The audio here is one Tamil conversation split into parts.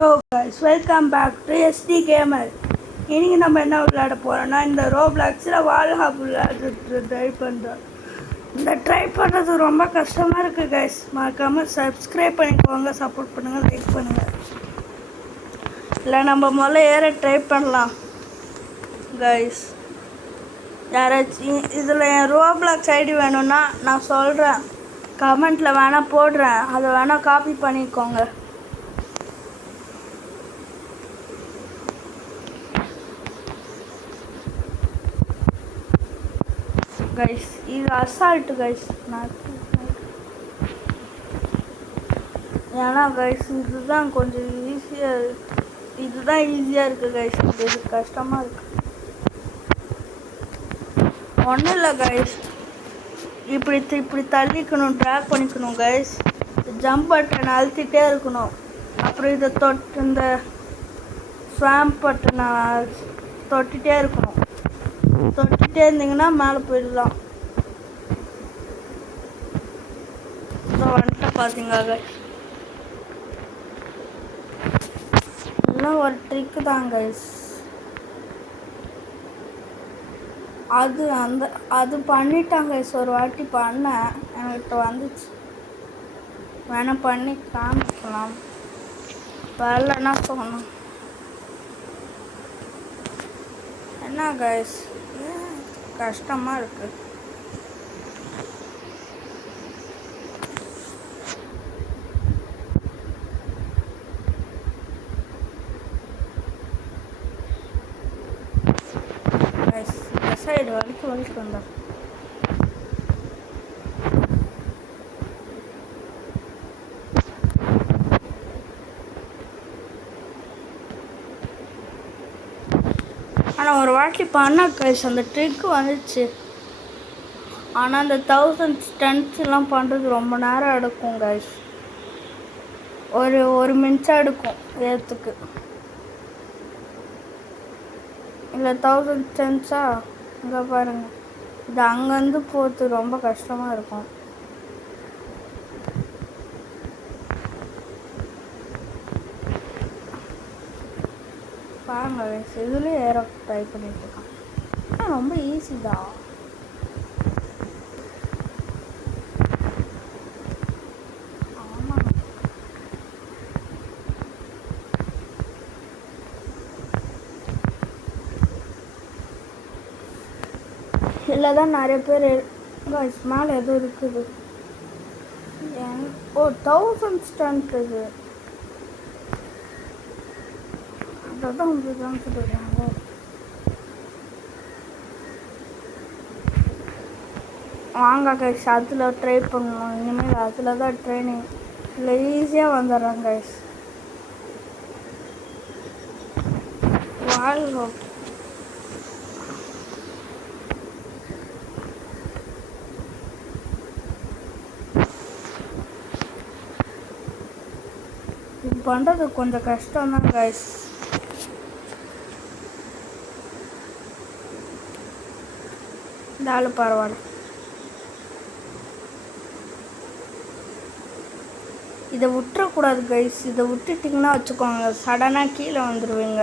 Hello guys, welcome back to SD gamer. இன்றைக்கி நம்ம என்ன விளையாட போகிறோன்னா, இந்த ரோப்ளாக்ஸில் வால்ஹாப் விளையாடுறது ட்ரை பண்ணுறோம். ட்ரை பண்ணுறது ரொம்ப கஷ்டமாக இருக்குது கைஸ். மறக்காமல் சப்ஸ்கிரைப் பண்ணிக்கோங்க, சப்போர்ட் பண்ணுங்கள், லைக் பண்ணுங்கள். இல்லை நம்ம முதல்ல ஏற ட்ரை பண்ணலாம் கைஸ். யாராச்சும் இதில் என் ரோப்ளாக்ஸ் ஐடி வேணும்னா நான் சொல்கிறேன், கமெண்ட்டில் வேணால் போடுறேன், அதை வேணால் காப்பி பண்ணிக்கோங்க. கைஸ் இது அசால்ட்டு கைஸ். ஏன்னா கைஸ் இதுதான் கொஞ்சம் இதுதான் ஈஸியாக இருக்குது கைஸ். இது கஷ்டமாக இருக்குது. ஒன்றும் இல்லை கைஸ், இப்படி தள்ளிக்கணும், ட்ராக் பண்ணிக்கணும் கைஸ். ஜம்ப் பட்டனை அழுத்திட்டே இருக்கணும். அப்புறம் இதை இந்த ஸ்வாம்ப் பட்டனை தொட்டுகிட்டே இருக்கணும். தொட்டுகிட்டே இருந்தீங்கன்னா மேலே போயிடலாம். வந்துட்டு பார்த்தீங்க கைஸ், எல்லாம் ஒரு ட்ரிக்கு தான் கைஸ். அது பண்ணிட்டாங்க கைஸ். ஒரு வாட்டி பண்ணேன், என்கிட்ட வந்துச்சு. வேணா பண்ணி காமிக்கலாம். வரலன்னா சொன்னோம். என்ன கைஸ் கஷ்டமாக இருக்குது. சைடு வலிக்கு வந்தா ஆனால் ஒரு வாட்டி பண்ண கைஸ் அந்த ட்ரிக்கு வந்துச்சு. ஆனால் அந்த 1000 ஸ்டன்ட்ஸ்லாம் பண்ணுறது ரொம்ப நேரம் எடுக்கும் கைஸ். ஒரு நிமிஷம் எடுக்கும் ஏற்றுக்கு. இல்லை 1000 ஸ்டன்ட்ஸா இங்கே பாருங்கள். இது அங்கேருந்து போகிறது ரொம்ப கஷ்டமாக இருக்கும். பாருங்க கைஸ், இதுலேயே ஏற ட்ரை பண்ணிட்டு இருக்கான். ரொம்ப ஈஸி தான். ஆமாம், இல்லை தான் நிறைய பேர் கைஸ் மேலே எதுவும் இருக்குது. 1000 ஸ்டன்ட் இது. அதான் உங்களுக்கு சொல்லுறாங்க. வாங்க கைஸ், அதில் ட்ரை பண்ணணும். இனிமேல் அதில் தான் ட்ரைனிங். இல்லை ஈஸியாக வந்துடுறாங்க கைஸ். வால்ஹாப் இது பண்ணுறது கொஞ்சம் கஷ்டம்தான் கைஸ். இந்த ஆள் பரவாயில்ல. இதை விட்டுறக்கூடாது கைஸ். இதை விட்டுட்டிங்கன்னா வச்சுக்கோங்க, சடனாக கீழே வந்துடுவீங்க.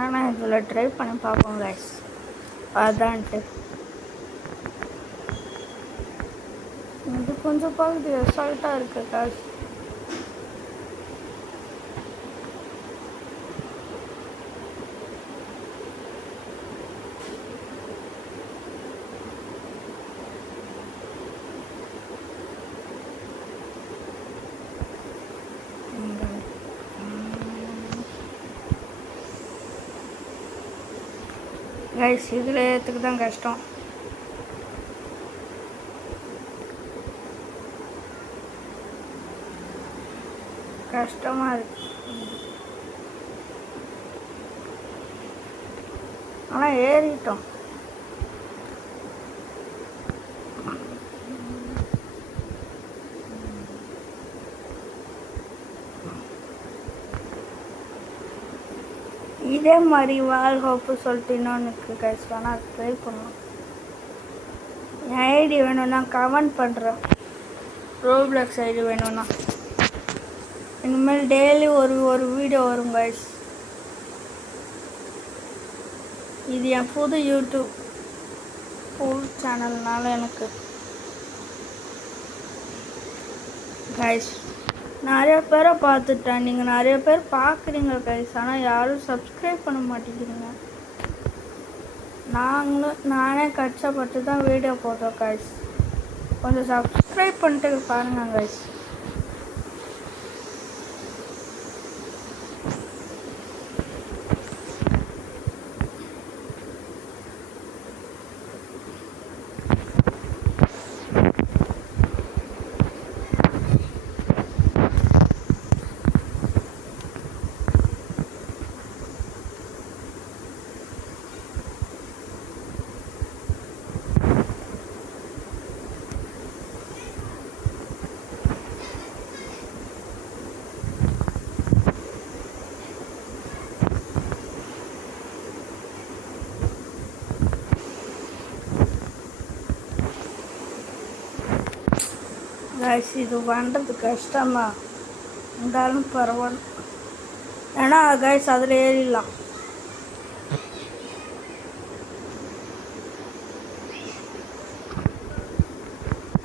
ஆனால் இதில் ட்ரை பண்ணி பார்ப்போம் கைஸ். அதான்ட்டு இது கொஞ்சம் பகுதி அசால்ட்டாக இருக்கு கைஸ். கைஸ் இதில் ஏற்றுக்கு தான் கஷ்டம். கஷ்டமாக இருக்கு. ஆனால் ஏறிட்டோம். இதே மாதிரி வால் ஹோப்பு சொல்லிட்டு இன்னொன்று இருக்குது கைஸ், வேணால் ட்ரை பண்ணலாம். என் ஐடி வேணும்னா கமெண்ட் பண்ணுறேன். ரோப்ளக்ஸ் ஐடி வேணும்னா இனிமேல் டெய்லி ஒரு வீடியோ வரும் கைஸ். இது என் புது யூடியூப் ஃபுல் சேனல்னால எனக்கு கைஸ் நிறைய பேரை பார்த்துட்டேன். நீங்கள் நிறைய பேர் பார்க்குறீங்க கைஸ், ஆனால் யாரும் சப்ஸ்கிரைப் பண்ண மாட்டேங்கிறீங்க. நானே கஷ்டப்பட்டு தான் வீடியோ போடுறோம் கைஸ். கொஞ்சம் சப்ஸ்கிரைப் பண்ணிட்டு பாருங்கள் கைஸ். கைஸ் இது பண்ணுறது கஷ்டம்தான், இருந்தாலும் பரவாயில்ல. ஏன்னா கைஸ் அதில் ஏறிடலாம்.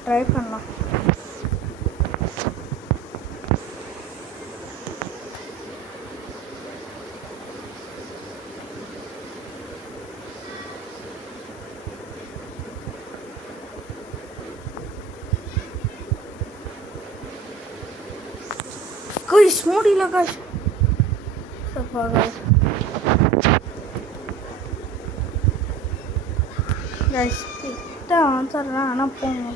ட்ரை பண்ணலாம். கைஸ் முடியல கைஸ். சப்பா கைஸ் கைஸ் கிட்ட வந்துடுறேன், ஆனால் போங்க.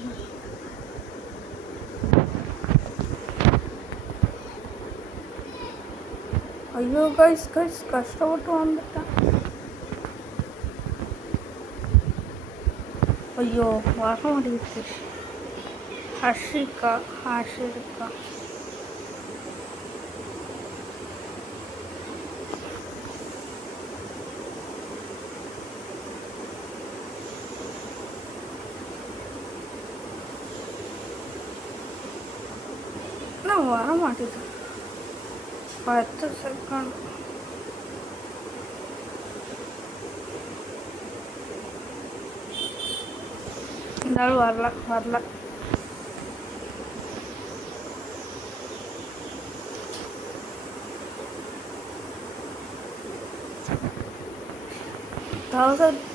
ஐயோ கைஸ் கைஸ் கஷ்டப்பட்டு வந்துட்டேன். ஐயோ வர முடியுது. ஹர்ஷிகா வர மாட்டேது. 10 செகண்ட். இருந்தாலும் வரல.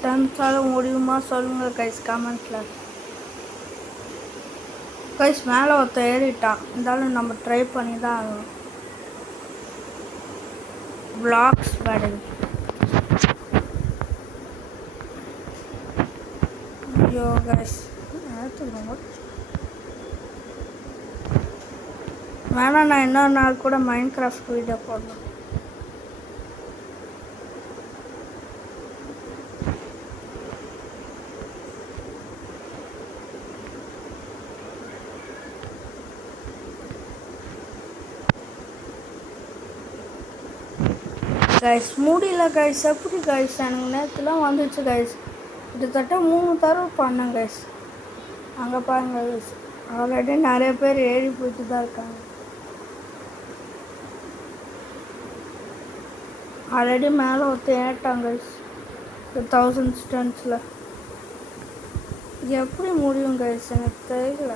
டைம்ஸால முடியுமா சொல்லுங்கள் கைஸ் கமெண்ட்ஸில். கைஸ் மேலே ஒருத்த ஏறிட்டான், இருந்தாலும் நம்ம ட்ரை பண்ணி தான் ஆகணும். Blocks battle. ஐயோ கைஸ் வேணாம், நான் இன்னொரு நாள் கூட மைண்ட் கிராஃப்ட் வீடியோ போடணும். கைஸ் முடியல கைஸ். எப்படி கைஸ் எனக்கு நேரத்துலாம் வந்துச்சு கைஸ். கிட்டத்தட்ட 3 தடவை பண்ணேன் கைஸ். அங்கே பாருங்க கைஸ், ஆல்ரெடி நிறைய பேர் ஏறி போயிட்டு தான் இருக்காங்க. ஆல்ரெடி மேலே ஒருத்தர் ஏட்டாங்க கைஸ் 1000 ஸ்டன்ஸில். எப்படி முடியும் கைஸ் எனக்கு தெரியல.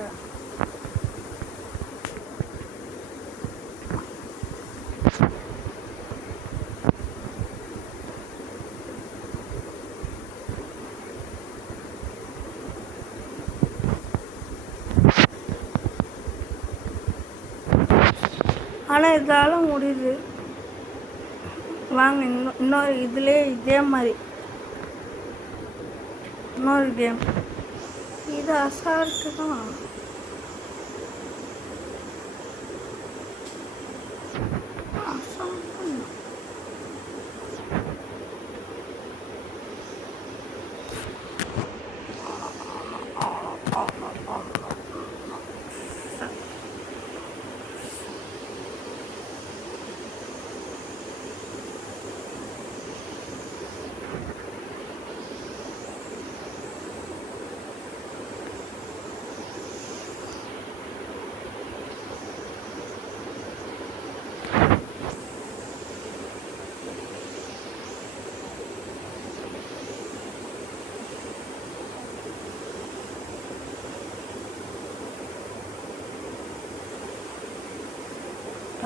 ஆனால் இதால் முடியுது. வாங்க இன்னொரு இதுலேயே இதே மாதிரி இன்னொரு கேம். இது அசால்ட்டு தான்.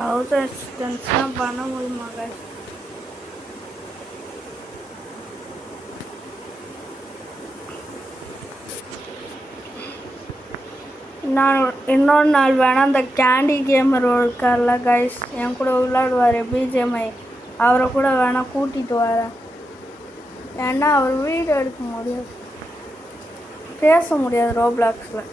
அவுட் அசிஸ்டன்ஸ்லாம் பண்ண முடியுமா guys? இன்னொரு நாள் வேணால் அந்த கேண்டி கேமர் இருக்கார்ல கைஸ், என் கூட விளையாடுவார் பிஜிஎம்ஐ, அவரை கூட வேணால் கூட்டிகிட்டு வரேன். ஏன்னா அவர் வீடியோ எடுக்க முடியாது, பேச முடியாது ரோப்ளாக்ஸில்.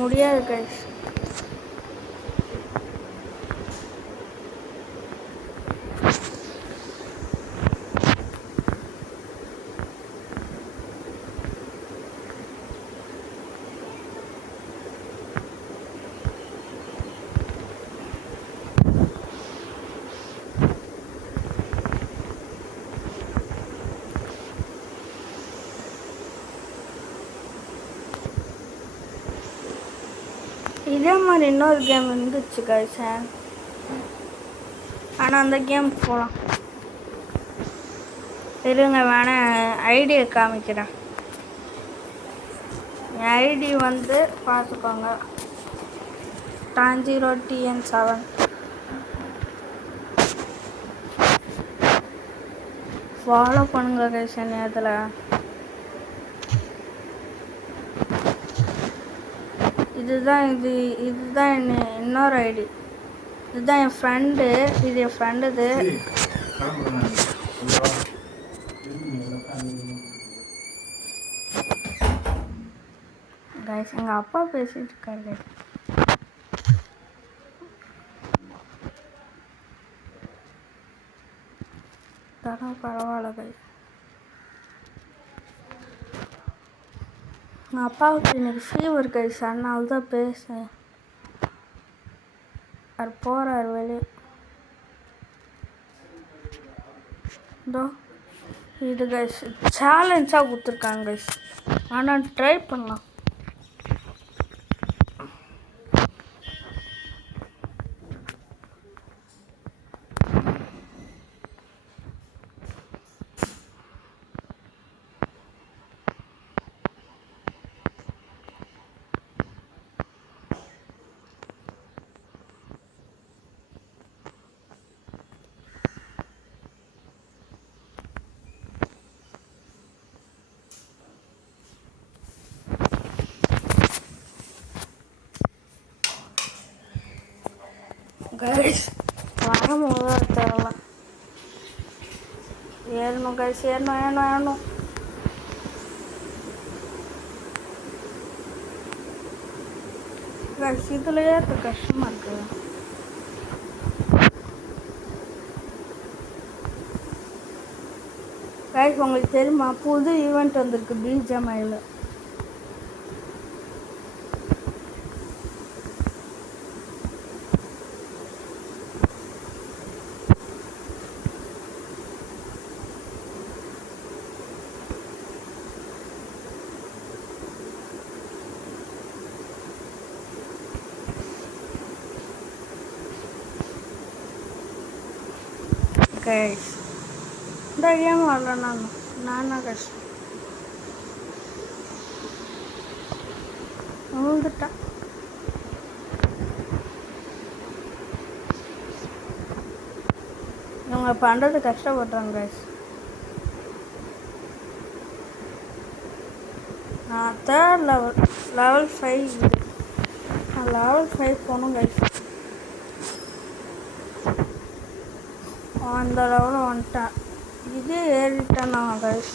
முடியாது கைஸ். இதே மாதிரி இன்னொரு கேம் இருந்துச்சு கைஸ், ஆனால் அந்த கேம் போகலாம். இருங்க வேணால் ஐடியை காமிக்கிறேன். என் ஐடி வந்து பார்த்துக்கோங்க, Tan0TN7. ஃபாலோ பண்ணுங்க கைஸ் என் நேரத்தில். இதுதான் இன்னொரு ஐடி. இதுதான் என் ஃப்ரெண்டு, இது என் ஃப்ரெண்டுது. கைஸ் எங்கள் அப்பா பேசிட்டு இருக்காரு. தரம் பரவாயில்ல கைஸ். எங்கள் அப்பாவுக்கு இன்னைக்கு ஃபீவர் கைஸ், அதனால தான் பேசுகிறேன். அவர் போகிறார் வெளியே. இதோ இது கைஸ் சேலஞ்சாக கொடுத்துருக்காங்க கைஸ், ஆனால் ட்ரை பண்ணலாம். கைஸ் வரும்போது தரல, ஏறணும் கைஸ், ஏறணும். கைஸ் இதுலயே இருக்க கஷ்டமாக இருக்குது. கைஸ் உங்களுக்கு தெரியுமா, புது ஈவெண்ட் வந்திருக்கு பிஜிஎம்ஐயில். கைஸ் இந்த கேம் வரல, நானா கஷ்டம் விழுந்துட்டேன். இவங்க பண்ணுறது கஷ்டப்படுறாங்க கைஸ். நான் தேர்ட் லெவல் 5, நான் லெவல் 5 போகணும் கைஸ். அந்த லெவலில் வந்துட்டேன், இதே ஏறிட்டேன் நான் கைஸ்.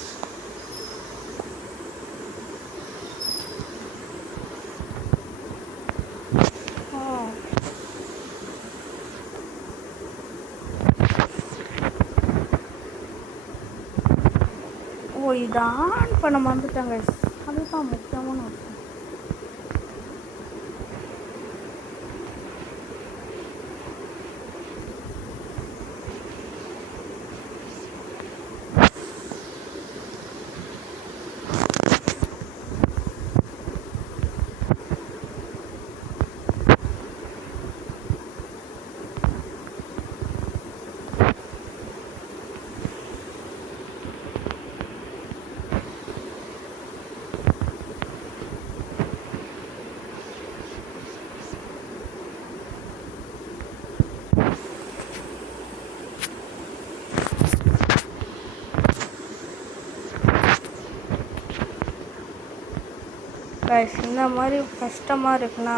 ஓ இதை ஆன் பண்ண வந்துட்டேன் கைஸ், அதுதான் முக்கியமான விஷயம். கைஸ் இந்த மாதிரி கஷ்டமாக இருக்குண்ணா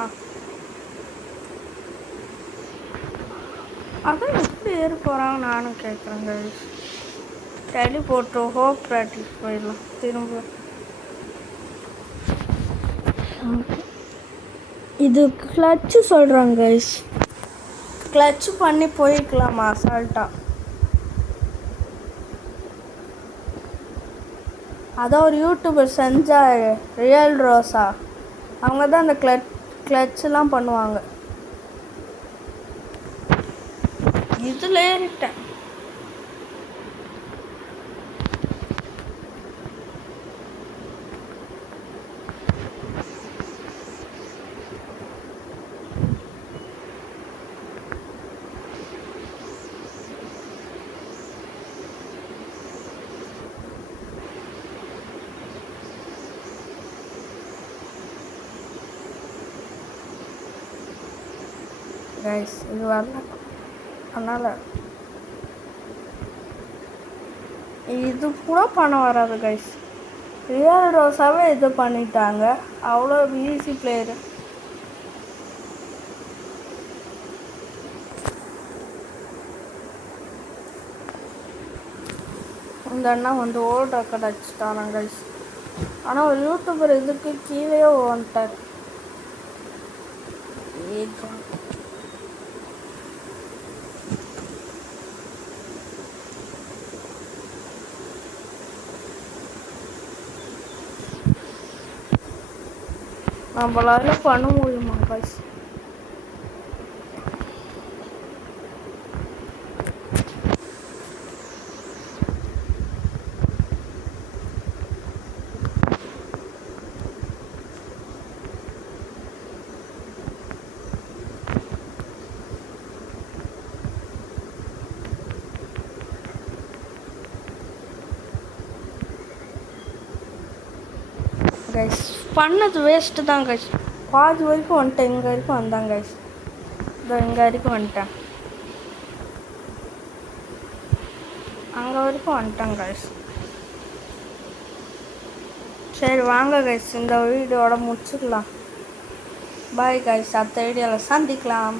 அதான் எப்படி ஏறி போகிறாங்க நானும் கேட்குறேன் கைஸ். டெலி போட்டு ஹோப் ப்ராக்டிஸ் போயிடலாம் திரும்ப. இது கிளச்சு சொல்கிறாங்க கைஸ். கிளச்சு பண்ணி போய்க்கலாமா அசால்ட்டாக. அதான் ஒரு யூடியூபர் செஞ்சார் ரியல் ரோஸா, அவங்க தான் அந்த கிளச்செலாம் பண்ணுவாங்க. இதில் ஏறிட்டேன். கைஸ் இது வரல, அதனால் இது கூட பண்ண வராது கைஸ். ரியல் ரோஸாவே இது பண்ணிட்டாங்க, அவ்வளோ ஈஸி பிளேயரு. இந்த அண்ணா வந்து ஓல்டு ரெக்கார்ட் அடிச்சுட்டாங்க கைஸ். ஆனால் ஒரு யூடியூபர் இதுக்கு கீழே வந்துட்டார். நம்மளால பண்ண முடியுமா கைஸ்? கைஸ் பண்ணது வேஸ்ட்டு தான் கைஸ். பாதி வரைக்கும் வந்துட்டேன், இங்கே வரைக்கும் வந்தேன் கைஸ். இதோ இங்கே வரைக்கும் வந்துட்டேன், அங்கே வரைக்கும் வந்துட்டேன் கைஸ். சரி வாங்க கைஸ், இந்த வீடியோட முடிச்சுக்கலாம். பாய் கைஸ், அடுத்த வீடியோவில் சந்திக்கலாம்.